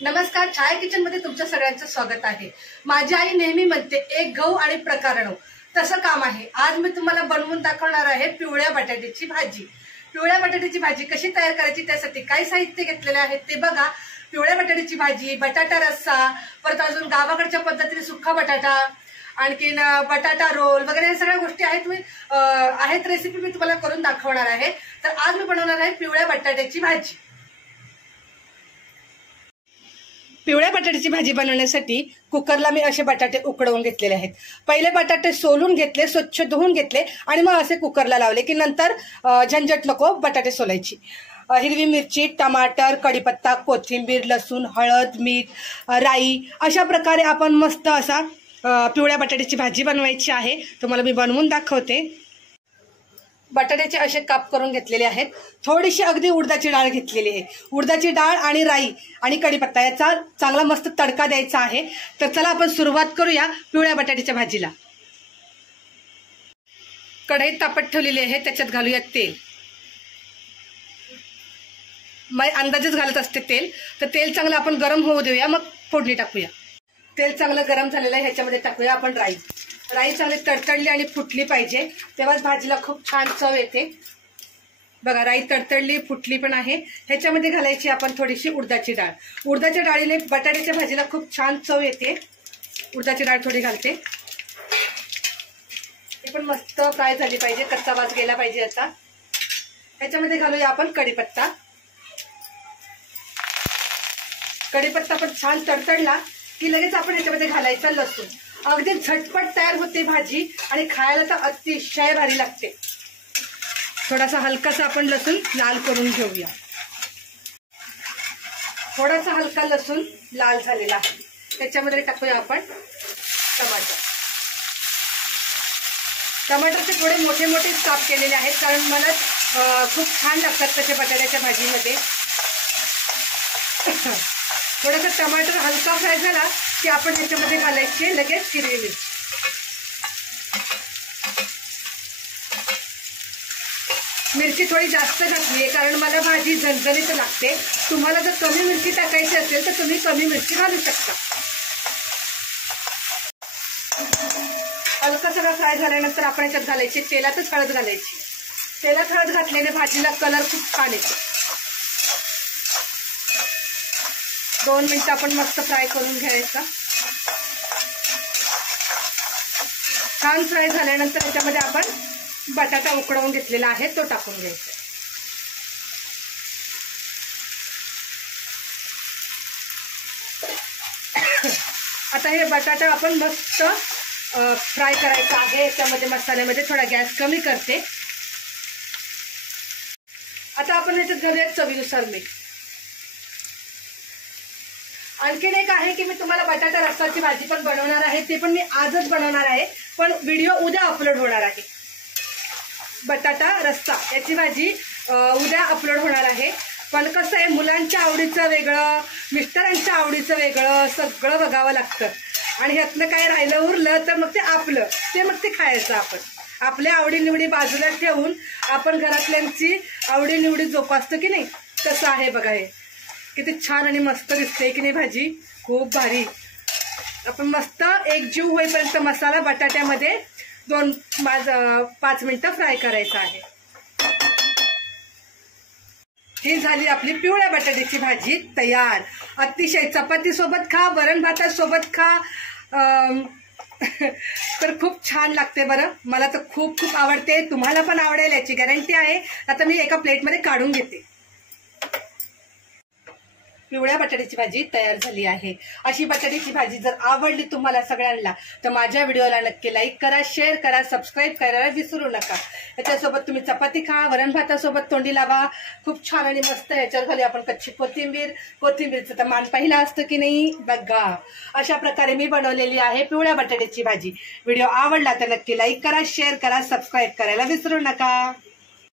नमस्कार, छाया किचन मध्ये तुमच्या सगळ्यांचं स्वागत आहे। माझी आई नेहमी म्हणते एक गहू आणि प्रकारणो तसं काम आहे। आज मी तुम्हाला बनवून दाखवणार आहे पिवळ्या बटाट्याची भाजी। पिवळ्या बटाट्याची भाजी कशी तयार करायची त्यासाठी काय साहित्य घेतलेले आहे ते बघा। पिवळ्या बटाट्याची भाजी, बटाटा रस्सा, परत अजून गावाकडच्या पद्धतीने सुक्का बटाटा, आणखीन बटाटा रोल वगैरे या सगळ्या गोष्टी आहेत रेसिपी मी तुम्हाला करून दाखवणार आहे। तर आज मी बनवणार आहे पिवळ्या बटाट्याची भाजी। पिवळ्या बटाट्याची भाजी बनवण्यासाठी कुकरला मी असे बटाटे उकडवून घेतलेले आहेत। पहिले बटाटे सोलून घेतले, स्वच्छ धुवून घेतले आणि मग असे कुकरला लावले की नंतर झंझट नको बटाटे सोलायची। हिरवी मिरची, टमाटर, कढीपत्ता, कोथिंबीर, लसूण, हळद, मीठ, राई अशा प्रकारे आपण मस्त असा पिवळ्या बटाट्याची भाजी बनवायची आहे। तुम्हाला मी बनवून दाखवते। बटाट्याचे असे काप करून घेतलेले आहेत। थोडीशी अगदी उडदाची डाळ घेतलेली आहे। उडदाची डाळ आणि राई आणि कढीपत्ता याचा चांगला मस्त तडका द्यायचा आहे। तर चला आपण सुरुवात करूया पिवळ्या बटाट्याच्या भाजीला। कढई तापत ठेवलेली आहे, त्याच्यात घालूया तेल। मी अंदाजच घालत असते तेल, तर तेल चांगलं आपण गरम होऊ देऊया, मग फोडणी टाकूया। तेल चांगलं गरम झालेलं आहे, ह्याच्यामध्ये टाकूया आपण राई। राई चांगली तडतडली आणि फुटली पाहिजे, तेव्हाच भाजीला खूप छान चव येते। बघा, राई तडतडली फुटली पण आहे। ह्याच्यामध्ये घालायची आपण थोडीशी उडदाची डाळ। उडदाच्या डाळीने बटाट्याच्या भाजीला खूप छान चव येते। उडदाची डाळ थोडी घालते, ती पण मस्त फ्राय झाली पाहिजे, कच्चा वास गेला पाहिजे याचा। ह्याच्यामध्ये घालूया आपण कढीपत्ता। कढीपत्ता पण छान तडतडला की लगेच आपण ह्याच्यामध्ये घालायचा लसूण। अगदी झटपट तयार होते भाजी आणि खायला तर अतिशय भारी लागते। थोडासा हलकासा आपण लसूण लाल करून घेऊया। थोडासा हलका लसूण लाल झालेला आहे, त्याच्यामध्ये टाकूया आपण टमाटर। टमाटरचे थोडे मोठे मोठे काप केलेले आहेत, कारण मला खूप छान लागतात त्याच्या बटाट्याच्या भाजीमध्ये। थोडासा टमाटर हलका फ्राय झाला की आपण ह्याच्यामध्ये घालायचे लगेच हिरवी मिरची। मिरची थोडी जास्त घातली आहे, कारण मला भाजी झणझणीत लागते। तुम्हाला जर कमी मिरची टाकायची असेल तर तुम्ही कमी मिरची घालू शकता। हलका सगळा फ्राय झाल्यानंतर आपण याच्यात घालायची तेलातच हळद घालायची। तेलात हळद घातल्याने भाजीला कलर खूप छान येतो। 2 मिनिटं आपण मस्त फ्राय करून घ्यायचा। छान फ्राय झाल्यानंतर त्याच्यामध्ये आपण बटाटा उकडवून घेतलेला आहे तो टाकून घ्यायचा। आता हे बटाटा आपण मस्त फ्राय करायचा आहे। याच्यामध्ये मसाल्यामध्ये थोडा गॅस कमी करते। आता आपण याच्यात घालूया चवीनुसार मीठ। आणखीन एक आहे की मी तुम्हाला बटाटा रस्साची भाजी पण बनवणार आहे, ते पण मी आजच बनवणार आहे, पण व्हिडिओ उद्या अपलोड होणार आहे। बटाटा रस्सा याची भाजी उद्या अपलोड होणार आहे। पण कसं आहे, मुलांच्या आवडीचं वेगळं, मिस्टरांच्या आवडीचं वेगळं, सगळं बघावं लागतं। आणि ह्यातलं काय राहिलं उरलं तर मग ते खायचं आपण। आपल्या आवडीनिवडी बाजूला ठेवून आपण घरातल्यांची आवडीनिवडी जोपासतो की नाही, तसं आहे बघा। हे किती छान आणि मस्त दिसते की नाही भाजी, खूप भारी। आपण मस्त एकजीव होईपर्यंत मसाला बटाट्यामध्ये 5 मिनिटं फ्राय करायचा आहे। ही झाली आपली पिवळ्या बटाट्याची भाजी तयार। अतिशय चपाती सोबत खा, वरण भातासोबत खा, तर खूप छान लागते। बरं, मला तर खूप खूप आवडते, तुम्हाला पण आवडेल याची गॅरंटी आहे। आता मी एका प्लेटमध्ये काढून घेते। पिवळ्या बटाट्याची भाजी तयार झाली आहे। अशी बटाट्याची भाजी जर आवडली तुम्हाला सगळ्यांना तर माझ्या व्हिडिओला नक्की लाईक करा, शेअर करा, सबस्क्राईब करायला विसरू नका। याच्यासोबत तुम्ही चपाती खा, वरण भातासोबत तोंडी लावा, खूप छान आणि मस्त। याच्यावर खाली आपण कच्ची कोथिंबीरचं तर मान पाहिला असतं की नाही बघा। अशा प्रकारे मी बनवलेली आहे पिवळ्या बटाट्याची भाजी। व्हिडिओ आवडला तर नक्की लाईक करा, शेअर करा, सबस्क्राईब करायला विसरू नका।